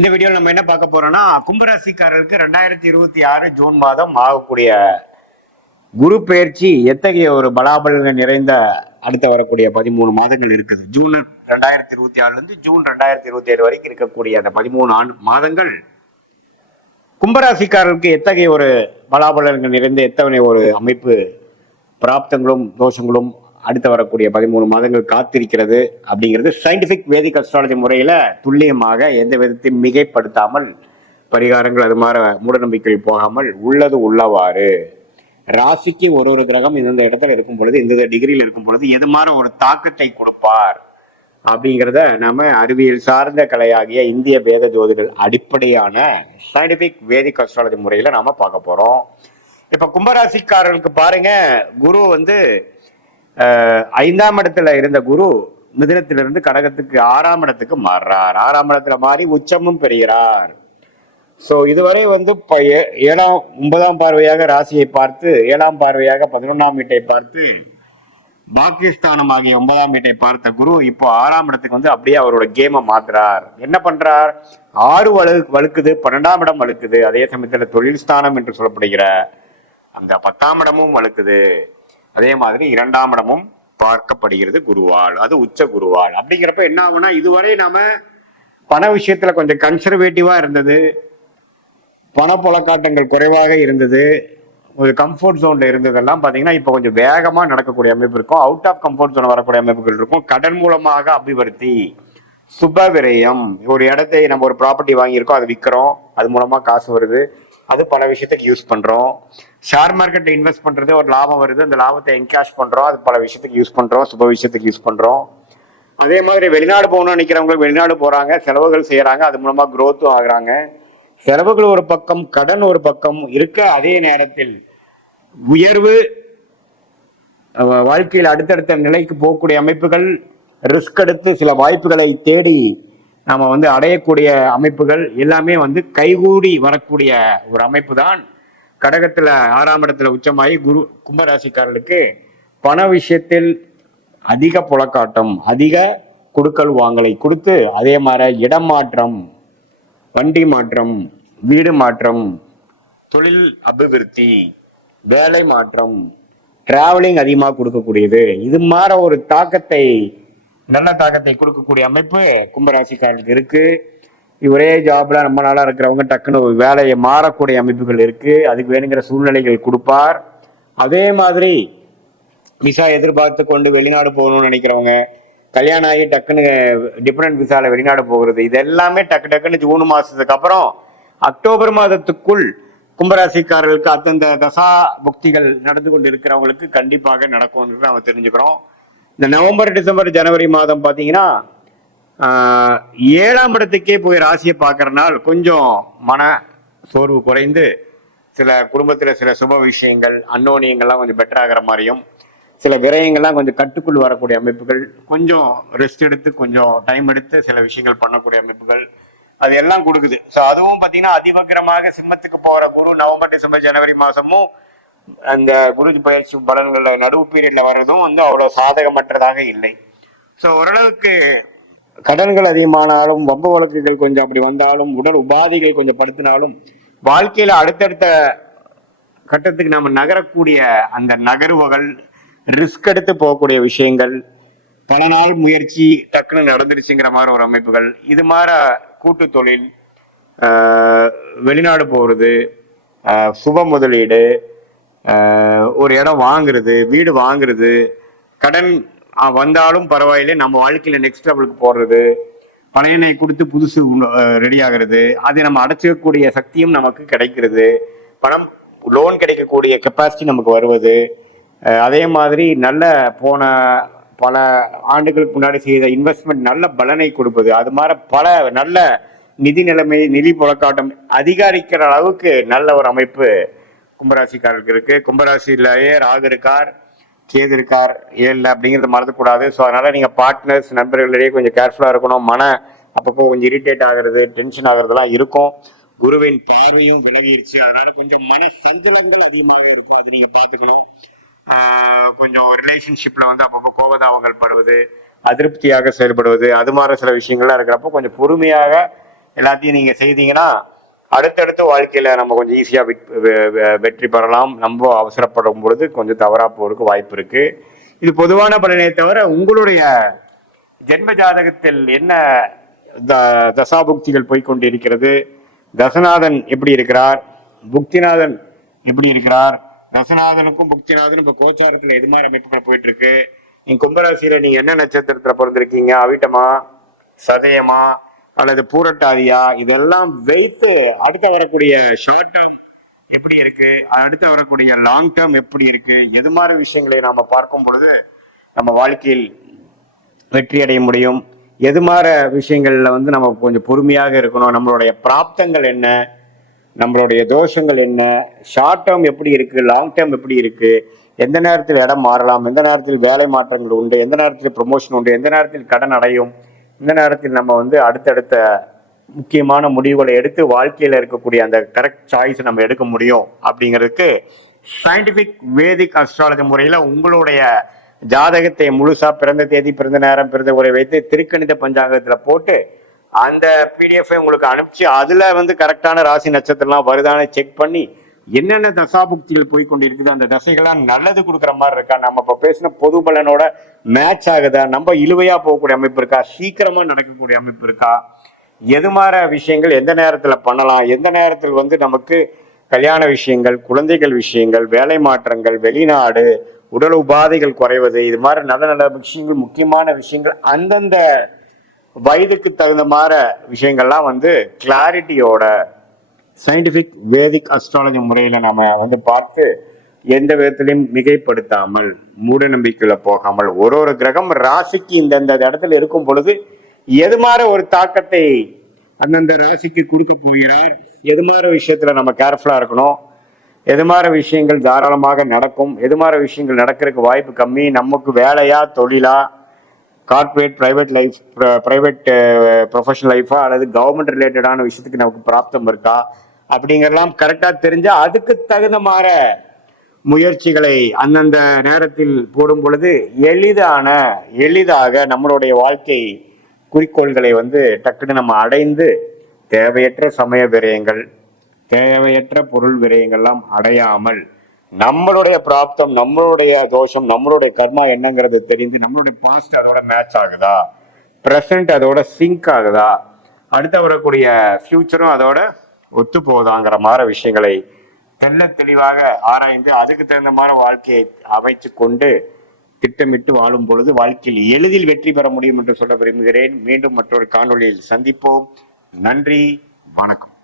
இந்த வீடியோவில் நம்ம என்ன பார்க்க போறோம்னா, கும்பராசிக்காரருக்கு 2026 ஜூன் மாதம் ஆகக்கூடிய குரு பெயர்ச்சி எத்தகைய ஒரு பலாபலங்கள் நிறைந்த அடுத்த வரக்கூடிய 13 மாதங்கள் இருக்குது. ஜூன் 2026 இருந்து ஜூன் 2027 வரைக்கும் இருக்கக்கூடிய அந்த 13 மாதங்கள் கும்பராசிக்காரருக்கு எத்தகைய ஒரு பலாபலங்கள் நிறைந்த எத்தகைய ஒரு அமைப்பு, பிராப்தங்களும் தோஷங்களும் அடுத்து வரக்கூடிய 13 மாதங்கள் காத்திருக்கிறது அப்படிங்கிறது சயின்டிபிக் வேதிக் அஸ்ட்ராலஜி முறையில துல்லியமாக எந்த விதத்தையும் மிகைப்படுத்தாமல் பரிகாரங்கள் அது மாதிரி மூடநம்பிக்கை போகாமல் உள்ளது உள்ளவாறு ராசிக்கு ஒரு கிரகம் இந்த இடத்துல இருக்கும் பொழுது, இந்த டிகிரியில் இருக்கும் பொழுது எது மாதிரி ஒரு தாக்கத்தை கொடுப்பார் அப்படிங்கிறத நாம அறிவியல் சார்ந்த கலையாகிய இந்திய வேத ஜோதிடர் அடிப்படையான சயின்டிபிக் வேதிக் அஸ்ட்ராலஜி முறையில நாம பார்க்க போறோம். இப்ப கும்பராசிக்காரர்களுக்கு பாருங்க, குரு 5ஆம் இடத்துல இருந்த குரு மிதுனத்திலிருந்து கடகத்துக்கு 6ஆம் இடத்துக்கு மாறுறார். 6ஆம் இடத்துல மாறி உச்சமும் பெறுகிறார். சோ இதுவரை 9ஆம் பார்வையாக ராசியை பார்த்து, 7ஆம் பார்வையாக 11ஆம் வீட்டை பார்த்து, பாகிஸ்தானம் ஆகிய 9ஆம் வீட்டை பார்த்த குரு இப்போ 6ஆம் இடத்துக்கு அப்படியே அவரோட கேமை மாத்துறார். என்ன பண்றார்? 6 வலுக்குது, 12ஆம் இடம் வலுக்குது. அதே சமயத்துல தொழில் ஸ்தானம் என்று சொல்லப்படுகிற அந்த 10ஆம் இடமும் வலுக்குது. அதே மாதிரி 2ஆம் இடமும் பார்க்கப்படுகிறது குருவால், அது உச்ச குருவால். அப்படிங்கிறப்ப என்ன ஆகும்னா, இதுவரை நாம பண விஷயத்துல கொஞ்சம் கன்சர்வேட்டிவா இருந்தது, பணப்புழக்காட்டங்கள் குறைவாக இருந்தது, ஒரு கம்ஃபர்ட் ஜோன்ல இருந்ததெல்லாம் பாத்தீங்கன்னா இப்ப கொஞ்சம் வேகமா நடக்கக்கூடிய அமைப்பு இருக்கும். அவுட் ஆஃப் கம்ஃபர்ட் ஜோன் வரக்கூடிய அமைப்புகள் இருக்கும். கடன் மூலமாக அபிவிருத்தி, சுப விரயம். ஒரு இடத்தை நம்ம ஒரு ப்ராப்பர்ட்டி வாங்கியிருக்கோம், அதை விற்கிறோம், அது மூலமா காசு வருது, அது பல விஷயத்துக்கு யூஸ் பண்றோம். ஷேர் மார்க்கெட்ல இன்வெஸ்ட் பண்றது, ஒரு லாபம் வருது, அந்த லாபத்தை என்கேஷ் பண்றோம், அது பல விஷயத்துக்கு யூஸ் பண்றோம், சுப விஷயத்துக்கு யூஸ் பண்றோம். அதே மாதிரி வெளிநாடு போகணும்னு நினைக்கிறவங்க வெளிநாடு போறாங்க, செலவுகள் செய்யறாங்க, அது மூலமா குரோத்தும் ஆகுறாங்க. செலவுகள் ஒரு பக்கம், கடன் ஒரு பக்கம் இருக்க, அதே நேரத்தில் உயர்வு, வாழ்க்கையில் அடுத்தடுத்த நிலைக்கு போகக்கூடிய அமைப்புகள், ரிஸ்க் எடுத்து சில வாய்ப்புகளை தேடி நாம அடையக்கூடிய அமைப்புகள் எல்லாமே கைகூடி வரக்கூடிய ஒரு அமைப்பு தான். கடகத்துல 6ஆம் இடத்துல உச்சமாயி குரு கும்பராசிக்காரர்களுக்கு பண விஷயத்தில் அதிக புழக்காட்டம், அதிக கொடுக்கல் வாங்கலை கொடுத்து, அதே மாதிரி இடம் மாற்றம், வண்டி மாற்றம், வீடு மாற்றம், தொழில் அபிவிருத்தி, வேலை மாற்றம், டிராவலிங் அதிகமாக கொடுக்கக்கூடியது. இது மாதிரி ஒரு தாக்கத்தை, நல்ல தாக்கத்தை கொடுக்கக்கூடிய அமைப்பு கும்பராசிக்காரர்களுக்கு இருக்கு. ஒரே ஜாப்ல ரொம்ப நாளா இருக்கிறவங்க டக்குன்னு வேலையை மாறக்கூடிய அமைப்புகள் இருக்கு. அதுக்கு வேணுங்கிற சூழ்நிலைகள் கொடுப்பார். அதே மாதிரி விசா எதிர்பார்த்து கொண்டு வெளிநாடு போகணும்னு நினைக்கிறவங்க, கல்யாணம் ஆகி டக்குன்னு டிஃபரெண்ட் விசால வெளிநாடு போகிறது, இது எல்லாமே டக்குன்னு ஜூன் மாசத்துக்கு அப்புறம் அக்டோபர் மாதத்துக்குள் கும்பராசிக்காரர்களுக்கு அந்தந்த தசா புக்திகள் நடந்து கொண்டு இருக்கிறவங்களுக்கு கண்டிப்பாக நடக்கும்னு நம்ம தெரிஞ்சுக்கிறோம். இந்த நவம்பர், டிசம்பர், ஜனவரி மாதம் பாத்தீங்கன்னா 7ஆம் இடத்துக்கே போய் ராசியை பார்க்கறதுனால கொஞ்சம் மன சோர்வு குறைந்து, சில குடும்பத்துல சில சுப விஷயங்கள், அன்னோனியங்கள்லாம் கொஞ்சம் பெட்டர் ஆகிற மாதிரியும், சில விரயங்கள்லாம் கொஞ்சம் கட்டுக்குள் வரக்கூடிய அமைப்புகள், கொஞ்சம் ரெஸ்ட் எடுத்து கொஞ்சம் டைம் எடுத்து சில விஷயங்கள் பண்ணக்கூடிய அமைப்புகள், அது எல்லாம் கொடுக்குது. ஸோ அதுவும் பார்த்தீங்கன்னா அதிவக்கிரமாக சிம்மத்துக்கு போகிற குரு நவம்பர், டிசம்பர், ஜனவரி மாதமும் அந்த குரு பயிற்சி பலன்கள நடுவு பீரியட்ல வர்றதும் அவ்வளவு சாதகமற்றதாக இல்லை. ஸோ ஓரளவுக்கு கடன்கள் அதிகமானாலும், வம்பு வழக்குகள் கொஞ்சம் அப்படி வந்தாலும், உடல் உபாதிகள் கொஞ்சம் படுத்தினாலும், வாழ்க்கையில அடுத்தடுத்த கட்டத்துக்கு நாம நகரக்கூடிய அந்த நகர்வுகள், ரிஸ்க் எடுத்து போகக்கூடிய விஷயங்கள், பல நாள் முயற்சி டக்குன்னு நடந்துருச்சுங்கிற மாதிரி ஒரு அமைப்புகள், இது மாதிரி கூட்டு தொழில், வெளிநாடு போறது, சுப முதலீடு, ஒரு இடம் வாங்குறது, வீடு வாங்குறது, கடன் வந்தாலும் பரவாயில்லை, நம்ம வாழ்க்கையில நெக்ஸ்ட் லெவலுக்கு போடுறது, பழையனை கொடுத்து புதுசு ரெடி ஆகிறது, அதை நம்ம அடைச்சிக்கக்கூடிய சக்தியும் நமக்கு கிடைக்கிறது, பணம் லோன் கிடைக்கக்கூடிய கெப்பாசிட்டி நமக்கு வருவது, அதே மாதிரி நல்ல போன பல ஆண்டுகளுக்கு முன்னாடி செய்த இன்வெஸ்ட்மெண்ட் நல்ல பலனை கொடுப்பது, அது மாதிரி பல நல்ல நிதி நிலைமை, நிதி புழக்காட்டம் அதிகரிக்கிற அளவுக்கு நல்ல ஒரு அமைப்பு கும்பராசிக்காரருக்கு இருக்கு. கும்பராசியிலேயே ராகு இருக்கார், கேது இருக்கார் 7ல், அப்படிங்கிறத மறந்துக்கூடாது. ஸோ அதனால நீங்க பார்ட்னர்ஸ், நண்பர்களிடையே கொஞ்சம் கேர்ஃபுல்லா இருக்கணும். அப்பப்போ கொஞ்சம் இரிட்டேட் ஆகுறது, டென்ஷன் ஆகுறதுலாம் இருக்கும். குருவின் பார்வையும் விலகிருச்சு, அதனால கொஞ்சம் மன சஞ்சலங்கள் அதிகமாக இருக்கும், அது நீங்க பாத்துக்கணும். கொஞ்சம் ரிலேஷன்ஷிப்ல அப்பப்போ கோபதாபங்கள் படுவது, அதிருப்தியாக செயல்படுவது, அது மாதிரி சில விஷயங்கள்லாம் இருக்கிறப்போ கொஞ்சம் பொறுமையாக எல்லாத்தையும் நீங்க செய்தீங்கன்னா அடுத்தடுத்து வாழ்க்கையில நம்ம கொஞ்சம் ஈஸியா வெற்றி பெறலாம். நம்ம அவசரப்படும் பொழுது கொஞ்சம் தவறா போறதுக்கு வாய்ப்பு இருக்கு. இது பொதுவான பலனே தவிர உங்களுடைய ஜென்ம ஜாதகத்தில் என்ன தசாபுக்திகள் போய்கொண்டிருக்கிறது, தசநாதன் எப்படி இருக்கிறார், புக்திநாதன் எப்படி இருக்கிறார், தசநாதனுக்கும் புக்திநாதனும் இப்ப கோச்சாரத்துல எது மாதிரி அமைப்புகள் போயிட்டு இருக்கு, நீங்க கும்பராசியில நீங்க என்ன நட்சத்திரத்துல பிறந்திருக்கீங்க, அவிட்டமா, சதயமா அல்லது பூரட்டாதியா, இதெல்லாம் வைத்து அடுத்த வரக்கூடிய ஷார்ட் டேர்ம் எப்படி இருக்கு, அடுத்து வரக்கூடிய லாங் டேர்ம் எப்படி இருக்கு, எது மாதிரி விஷயங்களை நாம பார்க்கும் பொழுது நம்ம வாழ்க்கையில் வெற்றி அடைய முடியும். எது மாதிரி விஷயங்கள்ல வந்து நம்ம கொஞ்சம் பொறுமையாக இருக்கணும், நம்மளுடைய பிராப்தங்கள் என்ன, நம்மளுடைய தோஷங்கள் என்ன, ஷார்ட் டேர்ம் எப்படி இருக்கு, லாங் டேர்ம் எப்படி இருக்கு, எந்த நேரத்தில் இடம் மாறலாம், எந்த நேரத்தில் வேலை மாற்றங்கள் உண்டு, எந்த நேரத்தில் ப்ரொமோஷன் உண்டு, எந்த நேரத்தில் கடன் அடையும், இந்த நேரத்தில் நம்ம வந்து அடுத்தடுத்த முக்கியமான முடிவுகளை எடுத்து வாழ்க்கையில இருக்கக்கூடிய அந்த கரெக்ட் சாய்ஸ் நம்ம எடுக்க முடியும் அப்படிங்கிறதுக்கு சயின்டிபிக் வேதிக் அஸ்ட்ராலஜி முறையில உங்களுடைய ஜாதகத்தை முழுசா பிறந்த தேதி, பிறந்த நேரம், பிறந்த உரை வைத்து திருக்கணித பஞ்சாங்கத்துல போட்டு அந்த பிடிஎஃப் உங்களுக்கு அனுப்பிச்சு அதுல வந்து கரெக்டான ராசி நட்சத்திரம்லாம் வருதான செக் பண்ணி என்னென்ன தசாபுக்திகள் போய் கொண்டிருக்குது, அந்த தசைகள்லாம் நல்லது கொடுக்குற மாதிரி இருக்கா, நம்ம இப்ப பேசின பொது பலனோட மேட்ச் ஆகுதா, நம்ம இழுவையா போகக்கூடிய அமைப்பு இருக்கா, சீக்கிரமா நடக்கக்கூடிய அமைப்பு இருக்கா, எது மாதிரி விஷயங்கள் எந்த நேரத்துல பண்ணலாம், எந்த நேரத்தில் வந்து நமக்கு கல்யாண விஷயங்கள், குழந்தைகள் விஷயங்கள், வேலை மாற்றங்கள், வெளிநாடு, உடல் உபாதைகள் குறைவது, இது மாதிரி நல்ல நல்ல விஷயங்கள், முக்கியமான விஷயங்கள் அந்தந்த வயதுக்கு தகுந்த மாதிரி விஷயங்கள்லாம் வந்து கிளாரிட்டியோட சயின்டிபிக் வேதிக் அஸ்ட்ராலஜி முறையில நாம வந்து பார்த்து எந்த விதத்திலையும் மிகைப்படுத்தாமல் மூட நம்பிக்கையில போகாமல் ஒரு கிரகம் ராசிக்கு இந்த இடத்துல இருக்கும் பொழுது எது மாதிரி ஒரு தாக்கத்தை அந்தந்த ராசிக்கு கொடுக்க போகிறார், எது மாதிரி விஷயத்துல நம்ம கேர்ஃபுல்லா இருக்கணும், எது மாதிரி விஷயங்கள் தாராளமாக நடக்கும், எது மாதிரி விஷயங்கள் நடக்கிறதுக்கு வாய்ப்பு கம்மி, நமக்கு வேலையா தொழிலா, corporate private life, private professional லைஃபா அல்லது கவர்மெண்ட் ரிலேட்டடான விஷயத்துக்கு நமக்கு பிராப்தம் இருக்கா அப்படிங்கறலாம் கரெக்டா தெரிஞ்சா அதுக்கு தகுந்த மாதிரி முயற்சிகளை அந்தந்த நேரத்தில் போடும் பொழுது எளிதாக நம்மளுடைய வாழ்க்கை குறிக்கோள்களை வந்து டக்குன்னு நம்ம அடைந்து தேவையற்ற சமய விரயங்கள், தேவையற்ற பொருள் விரயங்கள்லாம் அடையாமல் நம்மளுடைய பிராப்தம், நம்மளுடைய தோஷம், நம்மளுடைய கர்மா என்னங்கிறது தெரிந்து நம்மளுடைய பாஸ்ட் அதோட மேட்ச் ஆகுதா, பிரசன்ட் அதோட சிங்க் ஆகுதா, அடுத்த வரக்கூடிய ஃபியூச்சரும் அதோட ஒத்து போகுதாங்கிற மாதிரி விஷயங்களை தெல்ல தெளிவாக ஆராய்ந்து அதுக்கு தகுந்த மாதிரி வாழ்க்கையை அமைச்சு கொண்டு திட்டமிட்டு வாழும் பொழுது வாழ்க்கையில் எளிதில் வெற்றி பெற முடியும் என்று சொல்ல விரும்புகிறேன். மீண்டும் மற்றொரு காணொளியில் சந்திப்போம். நன்றி, வணக்கம்.